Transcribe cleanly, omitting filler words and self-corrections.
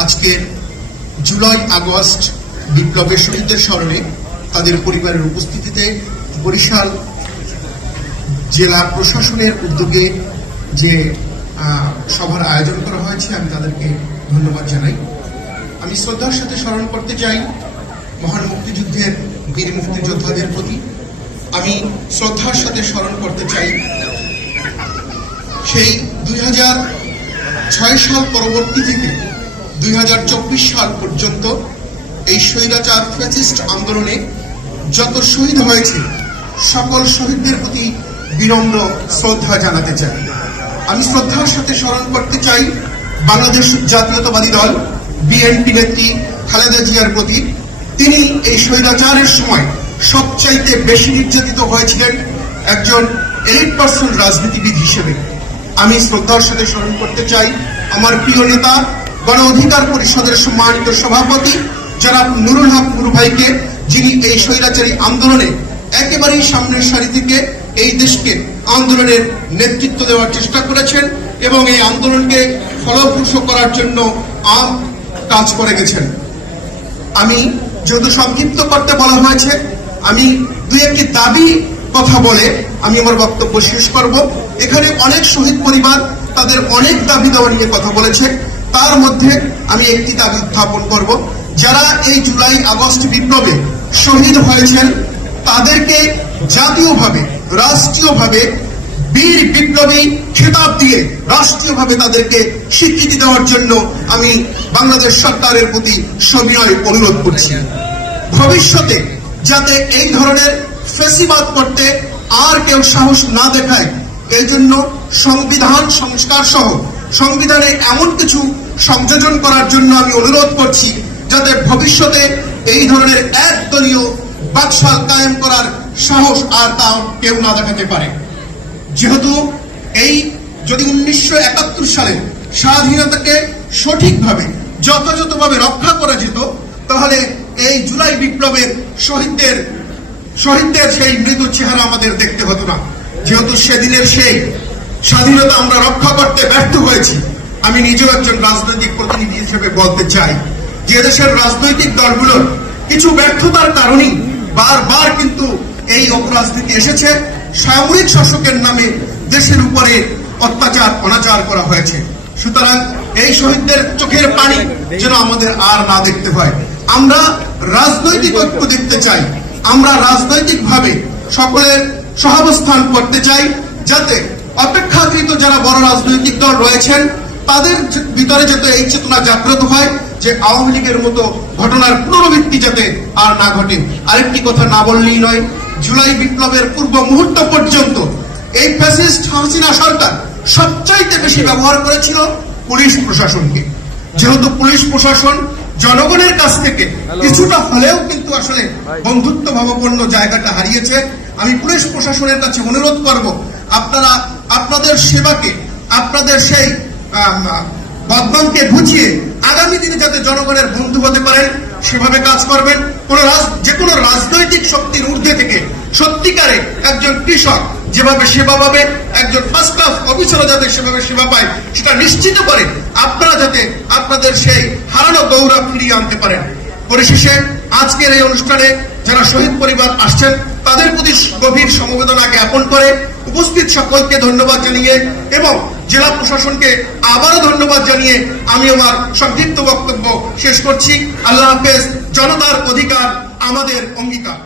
আজকে July August বিপ্লবের শহীদদের স্মরণে তাদের পরিবারের উপস্থিতিতে বরিশাল জেলা প্রশাসনের উদ্যোগে যে সভার আয়োজন করা হয়েছে, আমি তাদেরকে ধন্যবাদ জানাই। আমি শ্রদ্ধার সাথে স্মরণ করতে চাই মহান মুক্তিযুদ্ধের বীর মুক্তিযোদ্ধাদের প্রতি। আমি শ্রদ্ধার সাথে স্মরণ করতে চাই সেই 2006 সাল পরবর্তী থেকে 2024 সাল পর্যন্ত এই স্বৈরাচার ফ্যাসিস্ট আন্দোলনে যত শহীদ হয়েছে সকল শহীদদের প্রতি বিনম্র শ্রদ্ধা জানাতে চাই। আমি শ্রদ্ধার সাথে স্মরণ করতে চাই বাংলাদেশ জাতীয়তাবাদী দল বিএনপি নেত্রী খালেদা জিয়ার প্রতি। তিনি এই স্বৈরাচারের সময় সবচাইতে বেশি নির্যাতিত হয়েছিলেন একজন এলিট পার্সন রাজনীতিবিদ হিসেবে। আমি শ্রদ্ধার সাথে স্মরণ করতে চাই আমার প্রিয় নেতা গণ অধিকার পরিষদের সম্মানিত সভাপতি জনাব নুরুল হক নুরু ভাইকে, যিনি এই স্বৈরাচারী আন্দোলনে একেবারেই সামনের সারি থেকে এই দেশকে আন্দোলনের নেতৃত্ব দেওয়ার চেষ্টা করেছেন এবং এই আন্দোলনকে ফলপ্রসূ করার জন্য কাজ করে গেছেন। আমি যেহেতু সংক্ষিপ্ত করতে বলা হয়েছে, আমি দুই একটি দাবি কথা বলে আমি আমার বক্তব্য শেষ করব। এখানে অনেক শহীদ পরিবার তাদের অনেক দাবি দেওয়া নিয়ে কথা বলেছে, তার মধ্যে আমি একটি দাবি উত্থাপন করব। যারা এই জুলাই আগস্ট বিপ্লবে শহীদ হয়েছেন তাদেরকে জাতীয়ভাবে রাষ্ট্রীয়ভাবে বীর বিপ্লবী খেতাব দিয়ে রাষ্ট্রীয়ভাবে তাদেরকে স্বীকৃতি দেওয়ার জন্য আমি বাংলাদেশ সরকারের প্রতি সবিনয় অনুরোধ করছি। ভবিষ্যতে যাতে এই ধরনের ফেসিবাদ করতে আর কেউ সাহস না দেখায়, এই জন্য সংবিধান সংস্কার সহ সংবিধানে এমন কিছু সংযোজন করার জন্য আমি অনুরোধ করছি যাতে ভবিষ্যতে এই ধরনের একদলীয় বাকশাল কায়েম করার সাহস আর তা কেউ না দেখাতে পারে। যেহেতু এই যদি 1971 সালে স্বাধীনতাকে সঠিকভাবে যথাযথভাবে রক্ষা করা যেত, তাহলে এই জুলাই বিপ্লবের শহীদদের সেই মৃদু চেহারা আমাদের দেখতে হতো না। যেহেতু সেদিনের সেই স্বাধীনতা আমরা রক্ষা করতে ব্যর্থ হয়েছি, আমি নিজেও একজন রাজনৈতিক প্রতিনিধি হিসেবে বলতে চাই যে দেশের রাজনৈতিক দলগুলোর কিছু ব্যর্থতার কারণেই বারবার কিন্তু এই অপরাজনীতি এসেছে। সামরিক শাসকের নামে দেশের উপরে অত্যাচার অনাচার করা হয়েছে। সুতরাং এই শহীদদের চোখের পানি যেন আমাদের আর না দেখতে হয়। আমরা রাজনৈতিক ঐক্য দেখতে চাই, আমরা রাজনৈতিকভাবে সকলের সহাবস্থান করতে চাই, যাতে অপেক্ষাকৃত যারা বড় রাজনৈতিক দল রয়েছেন তাদের ভিতরে যাতে এই চেতনা জাগ্রত হয় যে আওয়ামী লীগের মতো ঘটনার পুনরাবৃত্তি যাতে আর না ঘটে। আরেকটি কথা না বললেই নয়, জুলাই বিপ্লবের পূর্ব মুহূর্ত পর্যন্ত এই ফ্যাসিস্ট হাসিনা সরকার সবচাইতে বেশি ব্যবহার করেছিল পুলিশ প্রশাসনকে। যেহেতু পুলিশ প্রশাসন জনগণের কাছ থেকে কিছুটা হলেও কিন্তু আসলে বন্ধুত্ব ভাবাপন্ন জায়গাটা হারিয়েছে, আমি পুলিশ প্রশাসনের কাছে অনুরোধ করব আপনারা আপনাদের সেবাকে, আপনাদের সেই বদনামকে বুঝিয়ে আগামী দিনে যাতে জনগণের বন্ধু হতে পারেন সেভাবে কাজ করবেন। যে কোনো রাজনৈতিক শক্তির ঊর্ধ্বে থেকে সত্যিকারে একজন কৃষক যেভাবে সেবা পাবে, একজন ফার্স্ট ক্লাস অফিসারও যাতে সেভাবে সেবা পায়, সেটা নিশ্চিত করে আপনারা যাতে আপনাদের সেই হারানো গৌরব ফিরিয়ে আনতে পারেন। পরিশেষে আজকের এই অনুষ্ঠানে যারা শহীদ পরিবার আসছেন তাদের প্রতি গভীর সমবেদনা জ্ঞাপন করে উপস্থিত সকলকে ধন্যবাদ জানিয়ে এবং জেলা প্রশাসনকে আবারও ধন্যবাদ জানিয়ে আমি আমার সংক্ষিপ্ত বক্তব্য শেষ করছি। আল্লাহ হাফেজ। জনতার অধিকার আমাদের অঙ্গীকার।